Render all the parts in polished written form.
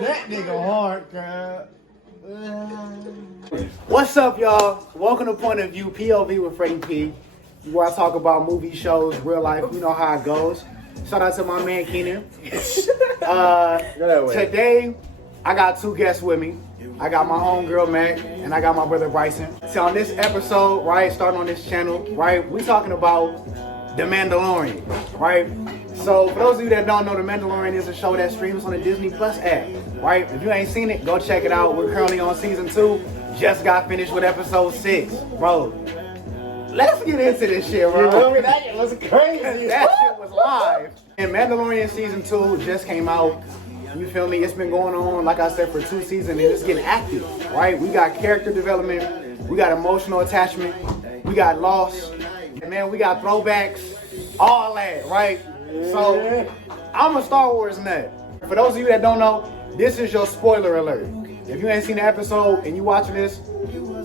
That nigga hard, girl. What's up, y'all? Welcome to Point of View, POV with Freddy P. Where I talk about movie shows, real life, you know how it goes. Shout out to my man Keenan. Today, I got two guests with me. I got my homegirl Mac, and I got my brother Bryson. So on this episode, right, starting on this channel, right, we talking about The Mandalorian, right? So for those of you that don't know, The Mandalorian is a show that streams on the Disney Plus app, right? If you ain't seen it, go check it out. We're currently on season 2. Just got finished with episode 6, bro. Let's get into this shit, bro. You know me? That shit was crazy. That shit was live. And Mandalorian season 2 just came out. You feel me? It's been going on, like I said, for 2 seasons, and it's getting active, right? We got character development, we got emotional attachment, we got loss, and man, we got throwbacks, all that, right? So, I'm a Star Wars nut. For those of you that don't know, this is your spoiler alert. If you ain't seen the episode and you watching this,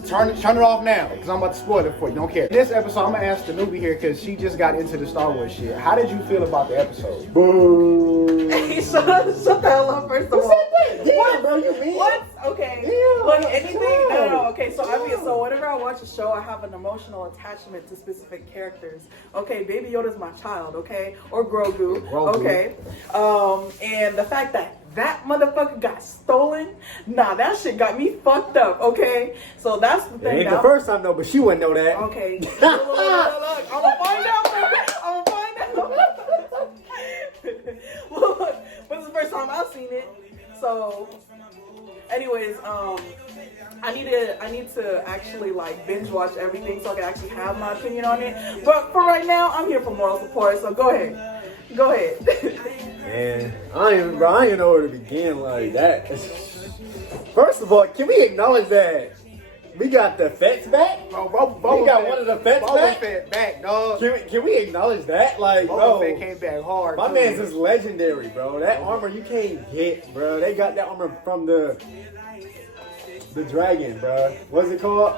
turn it off now, because I'm about to spoil it for you. Don't care. This episode, I'm going to ask the newbie here, because she just got into the Star Wars shit. How did you feel about the episode? Boo. Hey, shut the hell up, first of all. Damn, bro, you mean? What? Okay. Damn, Look, anything? No. Okay, so so whenever I watch a show, I have an emotional attachment to specific characters. Okay, Baby Yoda's my child, okay? Or Grogu. Okay. And the fact that motherfucker got stolen, that shit got me fucked up, okay? So that's the thing. It ain't the first time though, but she wouldn't know that. Okay. Look, I'm gonna find out, baby. I'm gonna find out. Look, but it's the first time I've seen it. So, anyways, I need to actually like binge watch everything so I can actually have my opinion on it. But for right now, I'm here for moral support. So go ahead. Man, I don't even know where to begin like that. First of all, can we acknowledge that we got the effects back? Bro, we got one of the effects back? back, dog. Can we acknowledge that? Like, bro, Fett came back hard. My man's is legendary, bro. That armor you can't get, bro. They got that armor from the dragon, bro. What's it called?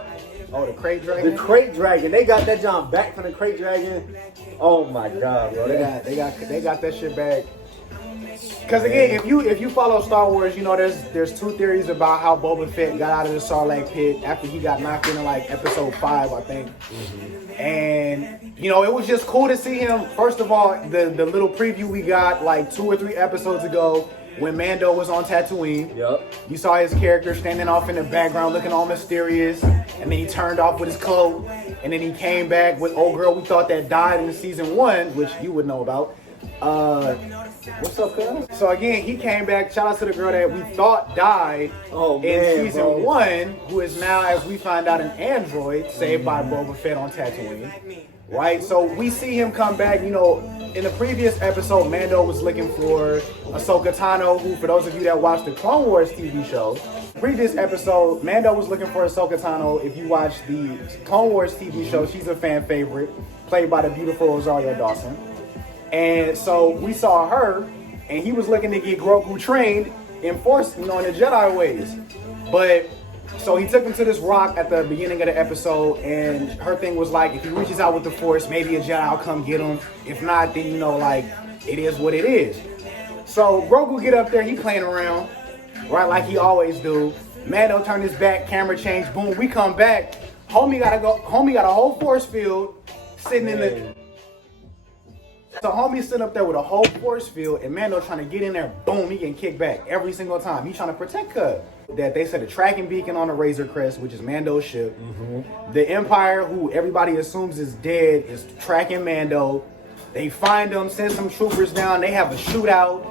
Oh, the crate dragon? The crate dragon. They got that John back from the crate dragon. Oh my god, bro. They got that shit back. Because again, if you follow Star Wars, you know there's 2 theories about how Boba Fett got out of the Sarlacc pit after he got knocked into like episode 5, I think. And you know, it was just cool to see him. First of all, the little preview we got like 2 or 3 episodes ago when Mando was on Tatooine. Yep. You saw his character standing off in the background looking all mysterious, and then he turned off with his cloak, and then he came back with old girl we thought that died in season 1, which you would know about. What's up, cuz? So again, he came back. Shout out to the girl that we thought died in season 1, who is now, as we find out, an android saved by Boba Fett on Tatooine. Right? So we see him come back. You know, in the previous episode, Mando was looking for Ahsoka Tano, who, for those of you that watched the Clone Wars TV show, previous episode, Mando was looking for Ahsoka Tano. If you watch the Clone Wars TV show, she's a fan favorite, played by the beautiful Rosario Dawson. And so we saw her, and he was looking to get Grogu trained in Force, in the Jedi ways. But so he took him to this rock at the beginning of the episode, and her thing was like, if he reaches out with the Force, maybe a Jedi will come get him. If not, then like it is what it is. So Grogu get up there, he playing around, right, like he always do. Mando turn his back, camera change, boom, we come back. Homie got a whole force field sitting in the. So homie sitting up there with a whole force field, and Mando trying to get in there, boom, he getting kicked back every single time. He trying to protect Cub. That they set a tracking beacon on the Razor Crest, which is Mando's ship. The Empire, who everybody assumes is dead, is tracking Mando. They find him, send some troopers down, they have a shootout.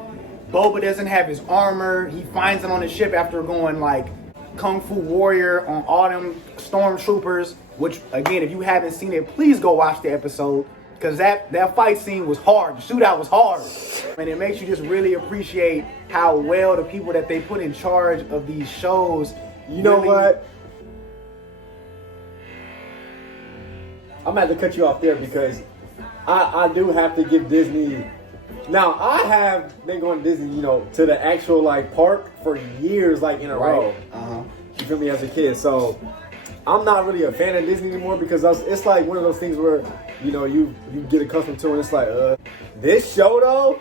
Boba doesn't have his armor. He finds him on the ship after going like Kung Fu Warrior on all them stormtroopers, which again, if you haven't seen it, please go watch the episode. Because that fight scene was hard. The shootout was hard. And it makes you just really appreciate how well the people that they put in charge of these shows. You know what? I'm going to have to cut you off there because I do have to give Disney. Now, I have been going to Disney, to the actual like park for years, like in a row. You feel me, as a kid. So I'm not really a fan of Disney anymore because it's like one of those things where you get accustomed to, and it's like, this show though,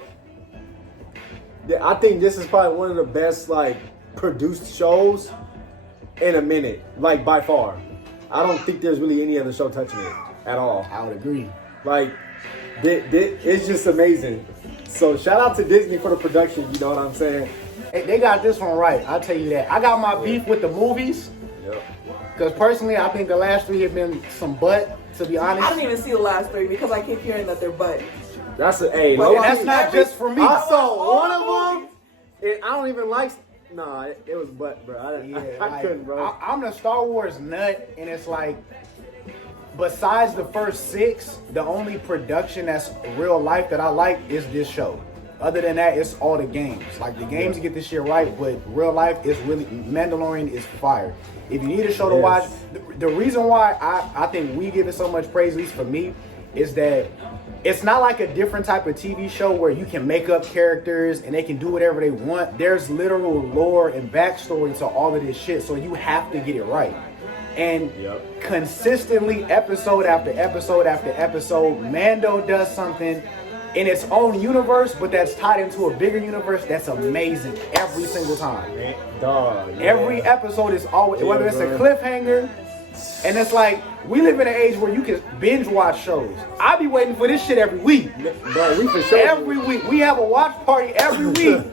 I think this is probably one of the best like produced shows in a minute, like by far. I don't think there's really any other show touching it at all. I would agree. Like, it's just amazing. So shout out to Disney for the production. You know what I'm saying? They got this one right. I'll tell you that. I got my beef with the movies. Yep. Because personally, I think the last 3 have been some butt, to be honest. I didn't even see the last 3 because I keep hearing that they're butt. That's a But that's not just for me. I saw one of them. And I don't even like. Nah, it was butt, bro. I couldn't, bro. I'm the Star Wars nut, and it's like, besides the first 6, the only production that's real life that I like is this show. Other than that, it's all the games. Like, the games get this shit right, but real life is really, Mandalorian is fire. If you need a show to watch, the reason why I think we give it so much praise, at least for me, is that it's not like a different type of TV show where you can make up characters and they can do whatever they want. There's literal lore and backstory to all of this shit, so you have to get it right. And consistently, episode after episode after episode, Mando does something in its own universe, but that's tied into a bigger universe that's amazing every single time. Every episode is always, whether it's a cliffhanger, and it's like, we live in an age where you can binge watch shows. I be waiting for this shit every week. Bro, we for sure. Every week. We have a watch party every week.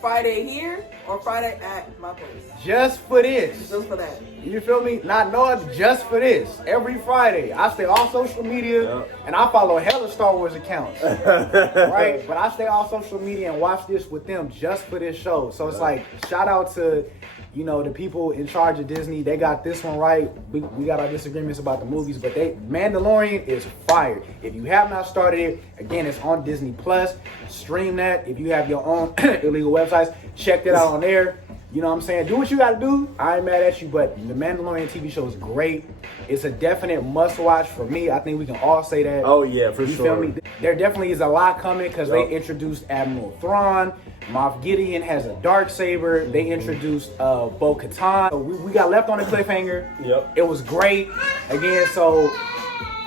Friday here or Friday at my place. Just for this. Just for that. You feel me? Not knowing, just for this. Every Friday. I stay on social media and I follow hella Star Wars accounts. Right? But I stay on social media and watch this with them just for this show. So it's like, shout out to, you know, the people in charge of Disney. They got this one right. We got our disagreements about the movies, but Mandalorian is fire. If you have not started it, again, it's on Disney Plus. Stream that. If you have your own illegal websites, check that out on there. You know what I'm saying? Do what you gotta do. I ain't mad at you, but the Mandalorian TV show is great. It's a definite must watch for me. I think we can all say that. Oh yeah, for you sure. Feel me? There definitely is a lot coming because they introduced Admiral Thrawn. Moff Gideon has a darksaber. They introduced Bo-Katan. So we got left on a cliffhanger. Yep. It was great. Again, so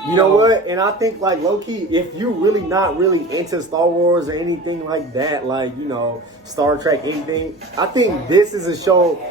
you know what? And I think like low key, if you really not really into Star Wars or anything like that, like, you know, Star Trek, anything, I think this is a show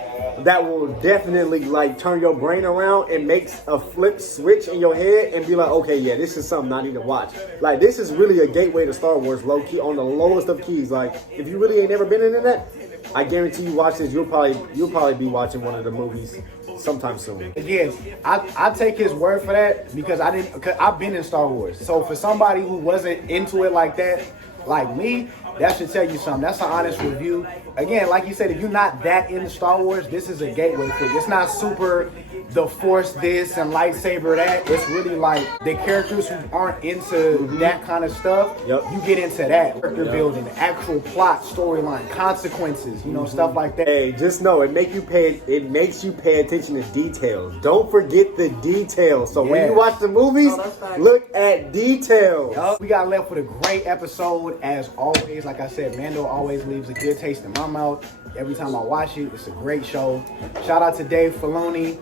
that will definitely like turn your brain around and makes a flip switch in your head and be like, okay, yeah, this is something I need to watch. Like, this is really a gateway to Star Wars, low key, on the lowest of keys. Like, if you really ain't never been into that, I guarantee you watch this, you'll probably be watching one of the movies sometime soon. Again, I take his word for that because I've been in Star Wars. So for somebody who wasn't into it like that, like me, that should tell you something. That's an honest review. Again, like you said, if you're not that into Star Wars, this is a gateway for you. It's not super the Force this and lightsaber that. It's really like the characters who aren't into that kind of stuff. You get into that. Character building, actual plot, storyline, consequences, you know, stuff like that. Hey, just know it makes you pay attention to details. Don't forget the details. So when you watch the movies, look at details. We got left with a great episode as always. Like I said, Mando always leaves a good taste in my mouth. Every time I watch it, it's a great show. Shout out to Dave Filoni,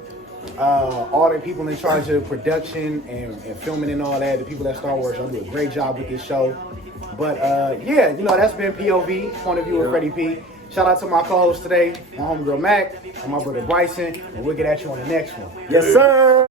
all the people in charge of production and filming and all that. The people at Star Wars, y'all do a great job with this show. But yeah, you know, that's been POV, point of view with Freddy P. Shout out to my co-host today, my homegirl Mac, and my brother Bryson, and we'll get at you on the next one. Yes, sir.